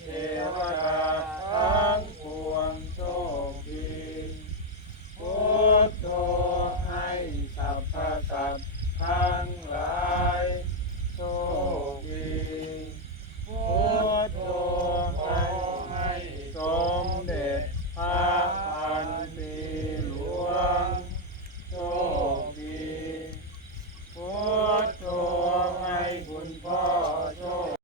เท